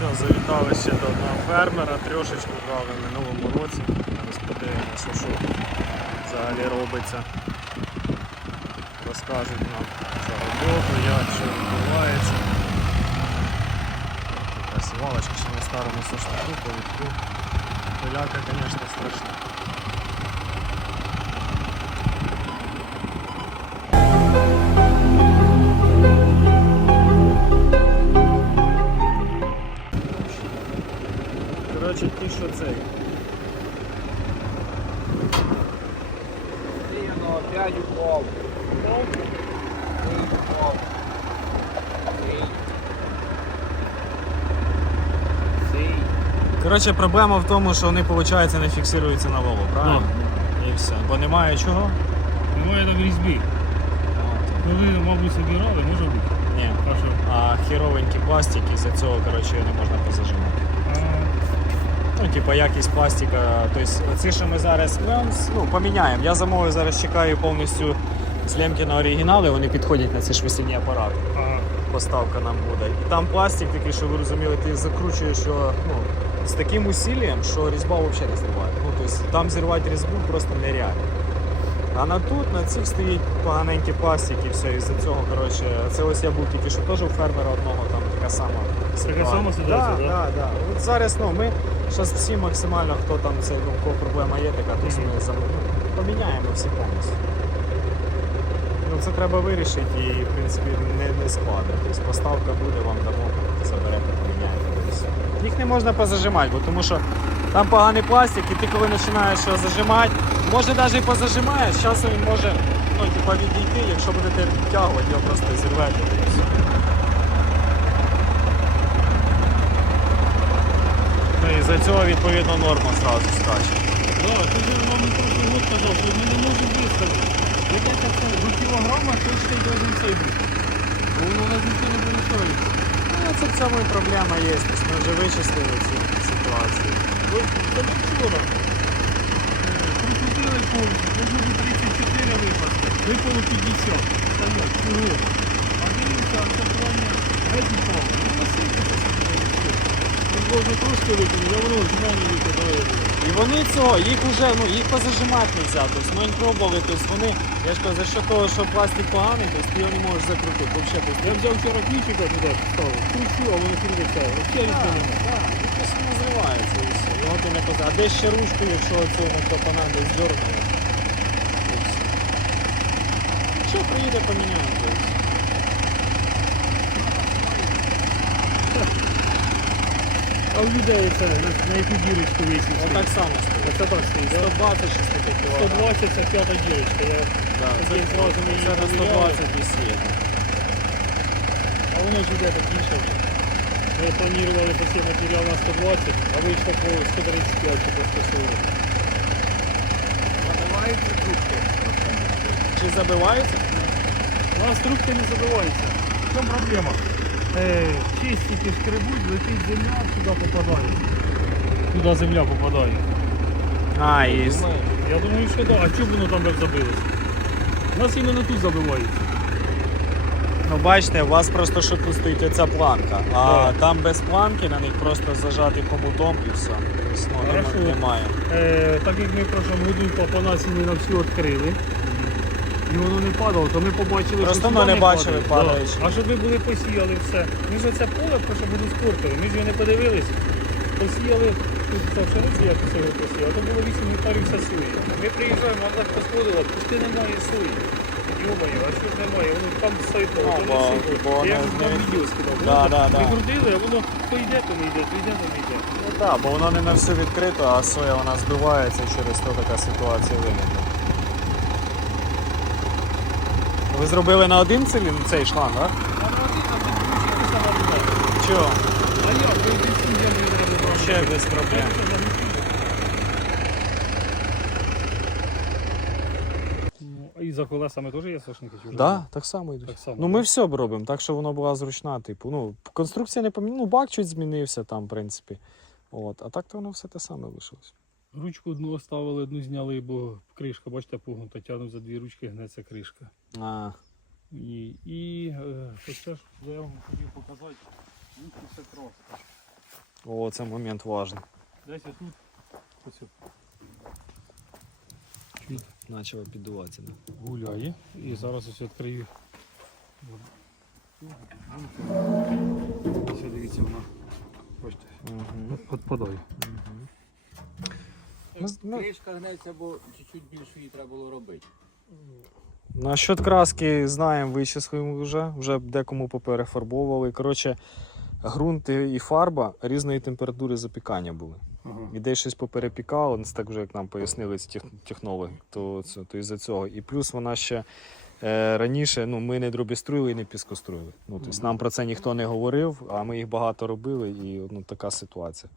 Все, завітали ще до одного фермера, трьошечку брали в минулому році. Зараз подивимося, що взагалі робиться. Розкажуть нам за роботу, як що відбувається. Така валочка ще на старому соштаку, повідку. Поляка, звісно, страшна. Коротше, проблема в тому, що вони, виходить, не фіксуються на валу, правильно? І все. Бо немає чого. Буває так різьбі. Ну ви, мабуть, собирали, може бути. Ні. А що? А херовенький пластик, і за цього коротше, не можна позажимати. Ну, типа якість пластика. Тобто, ці, що ми зараз ну, ну, поміняємо. Я замовив зараз чекаю повністю злемки на оригінали, вони підходять на ці швесільні апарати. Ага. Поставка нам буде. І там пластик такий, що ви розуміли, ти закручуєш що, ну, з таким усіллям, що різьба взагалі не зриває. Ну, тобто, там зірвати різьбу просто нереально. А на тут, на цих стоїть поганенькі пластики, все, і за цього, коротше, це ось я був тільки що теж у фермера одного, там така сама ситуація. сама ситуація, да? да? Да, да. От зараз ну, ми зараз всі максимально, хто там це, ну, кого проблема є така, то Мгм. ми зам- ну, поміняємо всі повністю. Ну, це треба вирішити і, в принципі, не, не складно. Тобто поставка буде, вам дамо, заберете, поміняєте. Їх не можна позажимати, бо тому що там поганий пластик, і ти коли починаєш його зажимати, може навіть і позажимаєш, з часом він може ну, типа, відійти, якщо будете відтягувати, його просто зірвете. Ну і за цього відповідно норма зразу скаче. Да, ти ж вам прошлий год казав, що ми не можемо виставити. Яке це до кілограма точно й должен цей бути. Воно у нас нічого не буде це в цьому і проблема є. Тобто ми вже вичислили цю ситуацію. Ви це не вчора. Прикрутили повністю, можна би 34 випасти. Випало 50. Стоять, чого? А дивіться, а це плання геть упало. Ну, насипиться собі. Ну, можна трошки викинути, а воно ж мене викидає. Вони цього, їх вже, ну їх позажимати не можна. Тобто ми їх пробували, тобто вони, я ж кажу, за що того, що пластик поганий, тобто ти його не можеш закрутити. Вообще, тобто, Я взяв вчора ключика туди ставив, кручу, а воно крутиться. Взагалі ніхто не має. Так, ну, тобто воно зривається і все. Його ти не поза. А де ще ручку, якщо цю на клапана десь дьорнули? все. Якщо приїде, поміняємо. А в людей це на, яку дірочку висить? Отак само. Оце так стоїть, да? 120 чи 100 кг. 120 це п'ята дірочка. Я... Да, це, Таким зразу її це на 120 і світ. А воно ж іде такіше. Ми планували посів матеріал на 120, а вийшло по 135 чи по 140. Подавайте трубки. Чи забиваються? У нас трубки не забиваються. В чому проблема? Е, чистики шкребуть, летить земля, сюди попадає. Туди земля попадає. А, і Я думаю, що так. А чому воно там так забилось? У нас іменно тут забивається. Ну бачите, у вас просто що тут стоїть оця планка, а Да. там без планки на них просто зажати хомутом і все. Ну, немає. Е, так як ми в прошлому году по ціни на всю відкрили, і воно не падало, то ми побачили, Просто що ми сюди не бачили падає. падаючи. Да. А щоб ви були посіяли все. Ми ж це поле прошлому году спортили, ми ж його не подивились. Посіяли, тут це пшеницю я після його посіяв, а то було 8 гектарів вся сої. Ми приїжджаємо, нам так посходило, пусти немає сої. Йомаю, а що ж немає? Воно там сипало, А, то не сипало. бо Я воно ж там відео скидав. Да, Воно да, так да. Прикрутили, а воно то йде, то не йде, то йде, то не йде. Ну так, бо воно не на все відкрито, а соя вона збивається через то така ситуація виникла. Ви зробили на один цилін цей шланг, так? Чого? Ще без проблем. Ну, і за колесами теж є сошники? вже Да, так само йдуть. Так само, Ну ми все б робимо, так що воно була зручна, типу. Ну, конструкція не поміняла, ну бак чуть змінився там, в принципі. От, а так то воно все те саме лишилось. Ручку одну оставили, одну зняли, бо кришка, бачите, погнута, тягнуть за дві ручки, гнеться кришка. А, І, і е, хоча ж я вам хотів показати, ручку все просто. О, це момент важний. Десь тут. Ось Почало піддуватися. Да? гуляє. І зараз ось відкрию. Ось дивіться вона. Бачите, Угу. відпадає. Ми Кришка гнеться, бо чуть-чуть більше її треба було робити. Насчет краски знаємо, вичислили вже, вже декому поперефарбовували. Коротше, ґрунт і фарба різної температури запікання були. Ага. І десь щось поперепікало, ну, це так вже як нам пояснили ці технологи, то, це, то із-за цього. І плюс вона ще е, раніше ну, ми не дробіструїли і не піскоструїли. Ну, тобто, нам про це ніхто не говорив, а ми їх багато робили, і ну, така ситуація.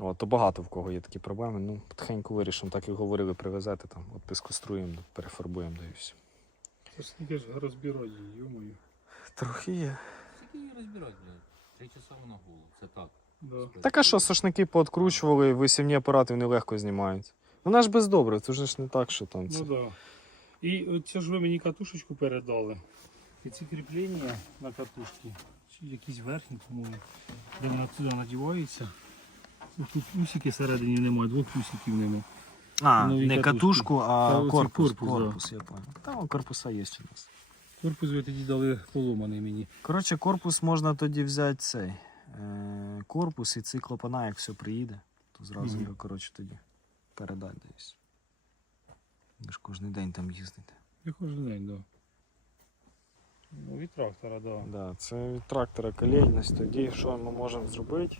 От, то багато в кого є такі проблеми. Ну, потихеньку вирішимо, так як говорили, привезете там, от піскоструємо, перефарбуємо, да і все. Це ж скільки ж розбирати, йомою. Трохи є. Скільки її розбирати, блядь? Три часа на голову. Це так. Да. Так а що, сошники пооткручували, висівні апарати вони легко знімаються. Вона ж без добре, це ж не так, що там це. Ну да. І от це ж ви мені катушечку передали. І ці кріплення на катушці, якісь верхні, по-моєму, де вона туди надівається. Тут усики всередині немає, двох усиків немає. А, Нові не катушку, Та а оцей корпус. корпус, Корпус, я понял. Там корпуса є у нас. Корпус ви тоді дали поломаний мені. Коротше, корпус можна тоді взяти цей. Е, корпус і ці клапана, як все приїде, то зразу Мгм. його, коротше, тоді передати десь. Ви ж кожен день там їздите. Я кожен день, так. Да. Ну, від трактора, так. Да. Да, це від трактора колейність. Тоді що ми можемо зробити?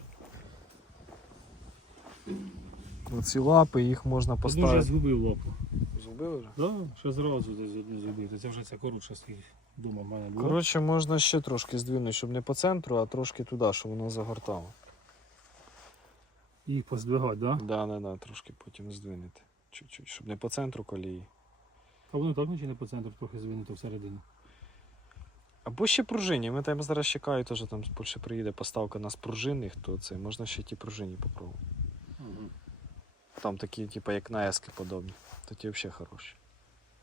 Оці лапи, їх можна Одну вже згубив лапу. Зубили вже? Да, ще зразу десь одну зробити. Це вже ця коротша стоїть вдома в мене була. Коротше, можна ще трошки здвинути, щоб не по центру, а трошки туди, щоб воно загортало. Їх поздвигати, да? Да, да, да, трошки потім здвинути. Чуть-чуть, щоб не по центру колії. А воно так наче не по центру трохи звинуто всередину. Або ще пружині. Ми там зараз чекають, теж там більше приїде поставка на спружинних, то це можна ще ті пружині попробувати. Там такі, типу, як на ески подобні. То ті взагалі хороші.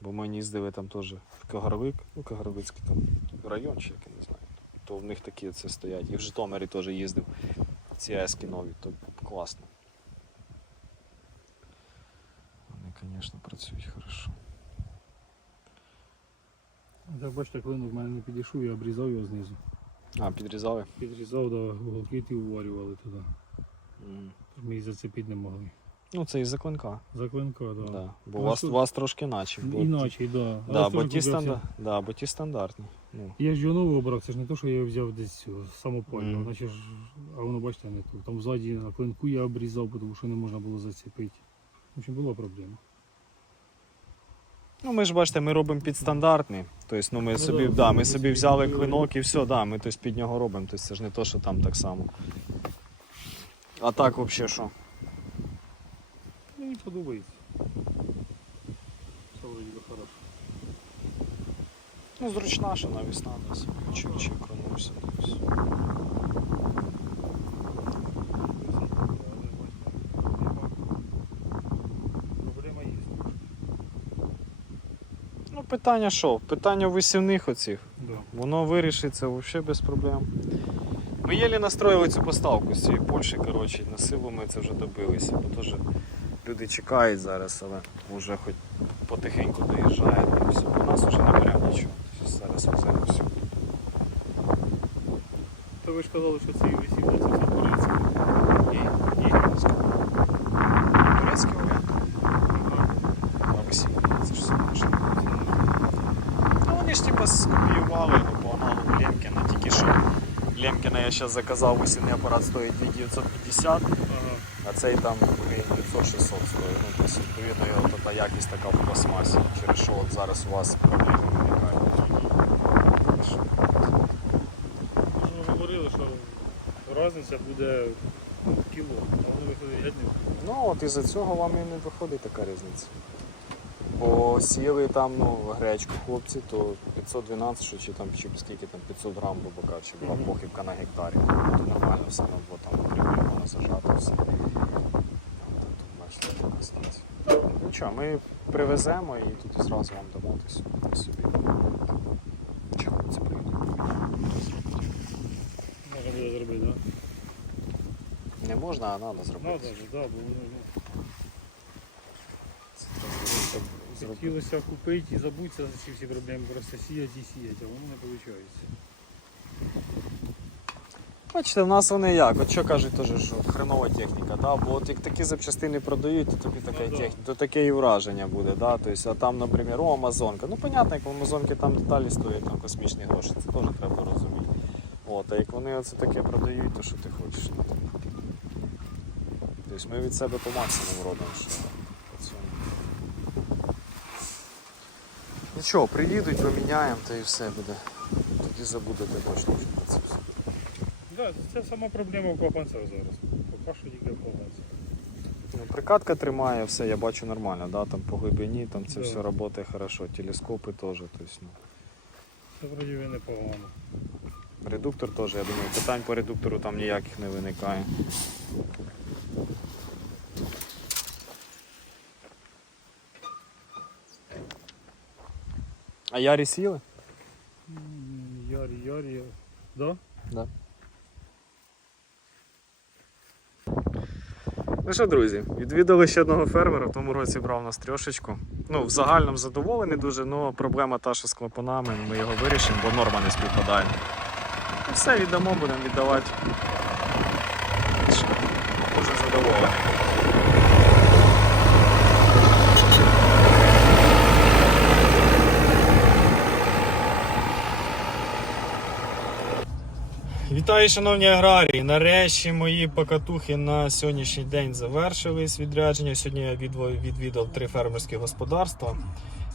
Бо ми їздили там теж в Кагарлик, ну Кагарлицький там район, чи як я не знаю. То в них такі це стоять. І в Житомирі теж їздив. Ці ески нові, то класно. Вони, звісно, працюють хорошо. Так бачите, клинок в мене не підійшов, я обрізав його знизу. А, підрізали? Підрізав, да, уголки ті уварювали туди. Мгм. Ми їх зацепити не могли. Ну, це із-за клинка. За клинка, так. Да. Да. Бо у вас, у вас трошки наче. Бо, Іначе, так. Да. да, бо, ті стандар... да, бо ті стандартні. Ну, Я ж його нового брав, це ж не то, що я його взяв десь самопального, Мгм. наче ж, а воно бачите не тут. Там ззаді на клинку я обрізав, тому що не можна було зацепити. В общем, була проблема. ну, ми ж бачите, ми робимо підстандартний. Тобто, ну, ми, Ну, собі, да, да, ми собі взяли клинок і все, да, ми тобто, під нього робимо. Тобто, це ж не то, що там так само. А так взагалі що? Мені подобається. Все вроді би хорошо. Ну, зручна, що навісна, да, собі чуть-чуть кранувся. Проблема є. Ну, питання що? Питання висівних оцих. Да. Воно вирішиться взагалі без проблем. Ми єлі настроїли цю поставку з цієї Польщі, коротше, на силу ми це вже добилися, бо теж люди чекають зараз, але вже хоч потихеньку доїжджає. все. У нас вже не прям нічого. Зараз все. То ви ж казали, що це і висів, це все турецьке. І, і турецький варіант. А весілля, це ж все наше. Ну вони ж типа скопіювали його по аналогу Лемкіна, тільки що Лемкіна я зараз заказав, весільний апарат стоїть 2950, Ага. а цей там 500-600 стоїть. Ну, тобто, відповідно, його така якість така в пластмасі, через що от зараз у вас проблеми виникають. Ми говорили, що різниця буде ну, кіло, а воно виходить геть не Ну от із-за цього вам і не виходить така різниця. Бо сіли там ну, гречку хлопці, то 512 що, чи там чи скільки там 500 грам грубо кажучи, була похибка на гектарі. То нормально все одно, бо там потрібно воно зажати все. Там, Тут бачите, така що, ми привеземо і тут зразу вам дамо собі-. Чи хлопці прийдуть. можна буде зробити, так? Не можна, а треба зробити. Надо да, бо воно, ну, Це треба зробити. хотілося купити і забутися за ці всі проблеми, просто сіяти і сіяти, а воно не виходить. Бачите, в нас вони як? От що кажуть теж, що хренова техніка, да? бо от як такі запчастини продають, то тобі така Ну, техніка, то таке і враження буде. Да? Тобто, а там, наприклад, о, Амазонка. Ну, понятно, як в Амазонки там деталі стоять там космічні гроші, це теж треба розуміти. От, а як вони оце таке продають, то що ти хочеш? Ну. Тобто ми від себе по максимуму робимо, що цьому. Нічого, приїдуть, поміняємо, та і все буде. Тоді забудете точно про це все. Да, це сама проблема в клапанцях зараз. Поки що тільки в. Ну, прикатка тримає, все, я бачу нормально, да? там по глибині, там це Да. все працює хорошо, телескопи теж. Тобто, ну. Це вроді би непогано. Редуктор теж, я думаю, питань по редуктору там ніяких не виникає. А ярі сіли? М, Ярі, ярі. Да? Да. Ну що, друзі, відвідали ще одного фермера, в тому році брав нас трьошечку. Ну, в загальному задоволений дуже, але проблема та, що з клапанами, ми його вирішимо, бо норма не співпадає. І все, віддамо, будемо віддавати. Дуже задоволений. Вітаю, шановні аграрії! Нарешті мої покатухи на сьогоднішній день завершились відрядження. Сьогодні я відвідав три фермерські господарства.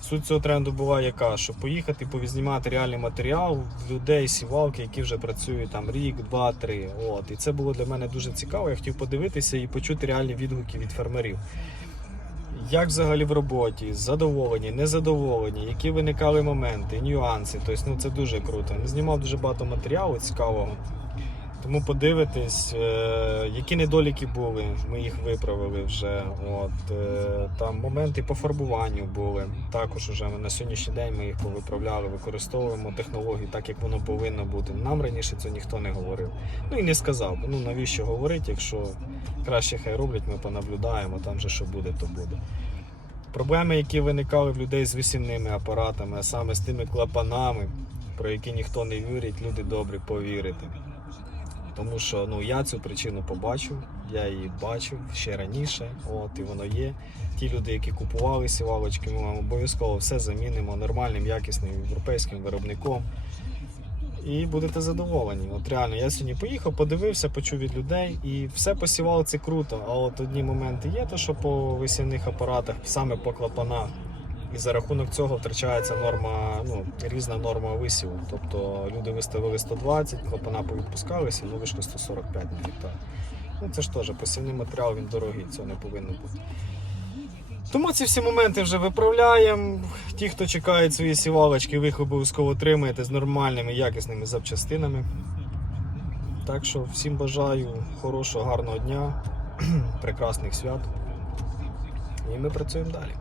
Суть цього тренду була яка, що поїхати повізнімати реальний матеріал людей, сівалки, які вже працюють там рік, два, три. От. І це було для мене дуже цікаво. Я хотів подивитися і почути реальні відгуки від фермерів. Як взагалі в роботі, задоволені, незадоволені, які виникали моменти, нюанси. Тобто, ну це дуже круто. Знімав дуже багато матеріалу цікавого. Тому подивитись, е, які недоліки були, ми їх виправили вже. От, е, там моменти по фарбуванню були. Також уже на сьогоднішній день ми їх повиправляли, використовуємо технологію так, як воно повинно бути. Нам раніше це ніхто не говорив. Ну і не сказав. Ну навіщо говорити, якщо краще хай роблять, ми понаблюдаємо, там же що буде, то буде. Проблеми, які виникали в людей з висівними апаратами, а саме з тими клапанами, про які ніхто не вірить, люди добрі повірити. Тому що ну, я цю причину побачив, я її бачив ще раніше, от, і воно є. Ті люди, які купували сівалочки, ми вам обов'язково все замінимо нормальним, якісним європейським виробником. І будете задоволені. От реально, я сьогодні поїхав, подивився, почув від людей, і все посівало це круто. А от одні моменти є, то що по висівних апаратах, саме по клапанах. І за рахунок цього втрачається норма, ну, різна норма висіву. Тобто люди виставили 120, клапана повідпускалися, і вийшло 145 на гектар. Ну це ж теж посівний матеріал, він дорогий, цього не повинно бути. Тому ці всі моменти вже виправляємо. Ті, хто чекає свої сівалочки, ви їх обов'язково отримаєте з нормальними, якісними запчастинами. Так що всім бажаю хорошого, гарного дня, прекрасних свят. І ми працюємо далі.